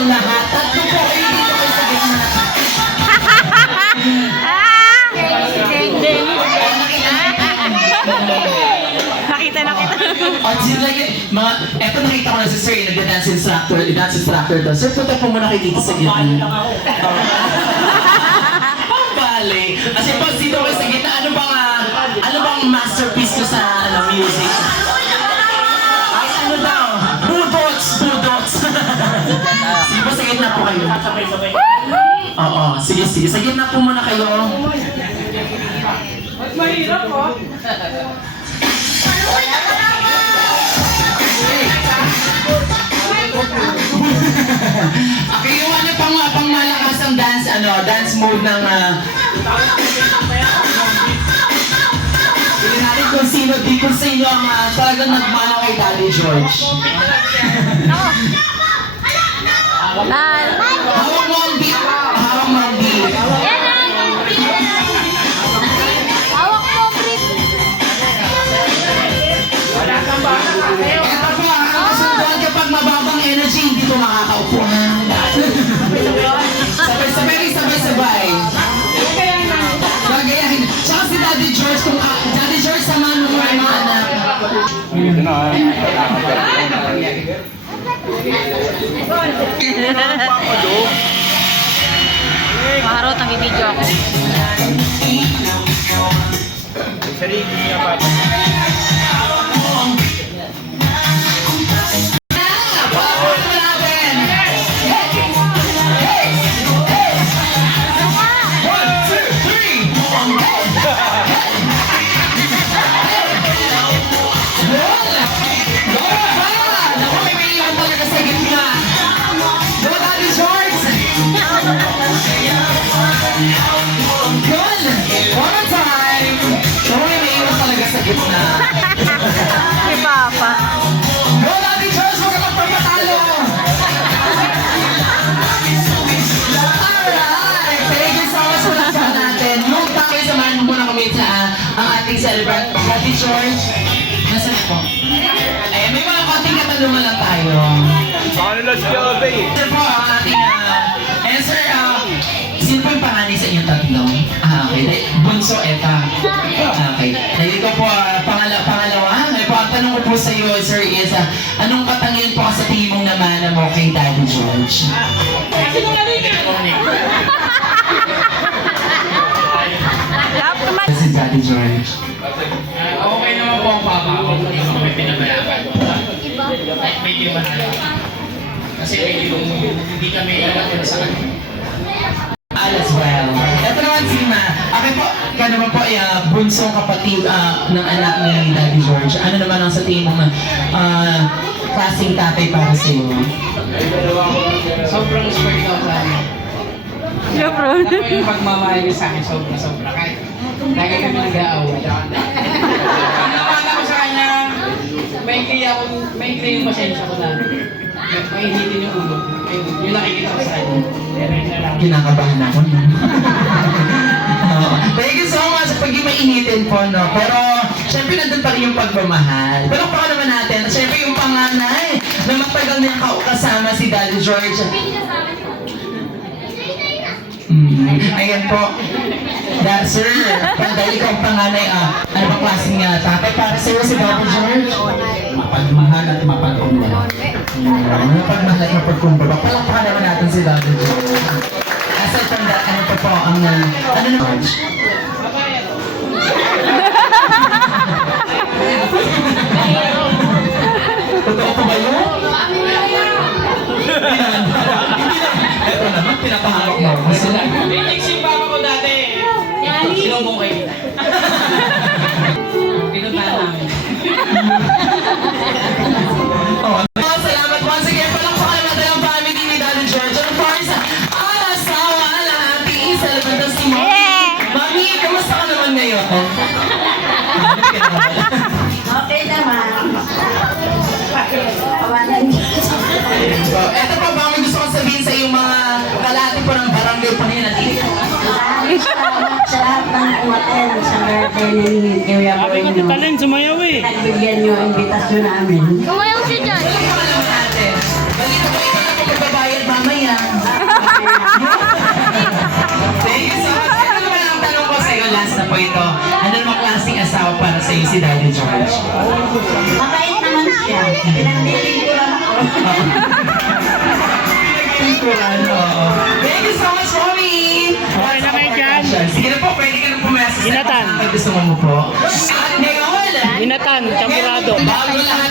silang lahat. Tatlo po kayo dito kayo sa gitna. Nakita. O, sila yun. Eto nakita ko na si Sir, nagda-dance instructor to. Sir, punta po muna kayo dito sa gitna. Pambali. Kasi po, dito kayo sa gitna, ano bang masterpiece ko sa music? Ay, ano daw? Budots! Sige po, sa gitna po kayo. Oo, sige. Sa gitna po muna kayo. Mas mahirap po. Okay, yung ano pang malakas ang dance mode ng hindi natin kung sino ang talagang nagmana kay Daddy George. Hawak mo ang beat. Ito po, ang kasunduan kapag mababang energy, hindi ito makakaupo. Sabay. Gagayahin. Tsaka si Daddy George, kung Daddy George samahan mo mga anak. Maharot, nag-video ako. Si Papa. Go, Daddy George! Huwag ka magpapatalo! Alright! Thank you so much sa lahat natin. Yung tayo samahan mo muna kami sa ang ating celebrant, Daddy George. Nasaan po? Ayan, may mga konting katanungan lang tayo. Paano na si Abe? Sir po, ang ating and sir, sino po yung panganay sa inyong tatlo? Okay. Bunso, Eta. Okay. Dahil ko po, pangalawa. Ngayon po, ang tanong ko po sa iyo, sir, is, anong katangian po sa tingin mong namana mo kay Daddy George? Si Daddy George. Okay naman po ang papa ko, hindi ko kami pinabayaan. Kahit may tiwala. Kasi hindi kami alam sa kanya. All as well. Ito naman si Ma. Okay po, ka naman po ay bunsong kapatid ng anak ni Daddy George. Ano naman ang sa tingin mo klaseng tatay para sa iyo? Sobrang swerte ako sa akin. Siyempre. Ako yung pagmamahal niya sa akin, sobra. Kahit lagi kami nag-aaway. Nakakala ko sa kanya, may yung pasensya ko na. May hitin yung ulo. Yung nakikita ko sa kanya. Kinakabahan ako. No? Thank you so much sa pagiging mainitin po, no? Pero, syempre nandun pa rin yung pagmamahal. Pero baka naman natin, syempre yung panganay na matagal na yung kasama si Daddy George. Ayan po. Sir, dahil ikaw ang panganay, ano bang klaseng tatay para sa iyo si Daddy George? Mapagmahal at mapagkumbala. Mapagmahal at mapagkumbala. Palakpakan naman natin si Daddy George. Aside from that, ano pa po ang, ano na George? Totoo po ba yun? Ito naman, pinapahamak mo. May si papa ko dati. Sinubong kayo. Pinuntahan namin. Salamat once again. Palakpakan natin ang family ni Daddy George. And of course, ang asawa natin, celebrant si Mami. Mami, kamusta ka naman ngayon? Okay naman. Kawalan niyo. So, eto pa ba may gusto kong sabihin sa iyong mga kalati po ng barangay po niya nandito? Salamat sa lahat ng umaten sa birthday ni Kuya Boy no. Sumayaw eh. Nagbigyan niyo ang invitasyon namin. Kumayaw siya dyan. Palakpakan naman natin. Balito po ito na po magbabayad mamaya. Mabait naman siya. Pinagdilingkuran ako. Pinagdilingkuran, oo. Thank you so much, Mommy! Okay na kayo dyan? Sige na po, pwede ka na pumasok sa Inatan. gusto mo po. At ngayon, Inatan, champurado. bago lahat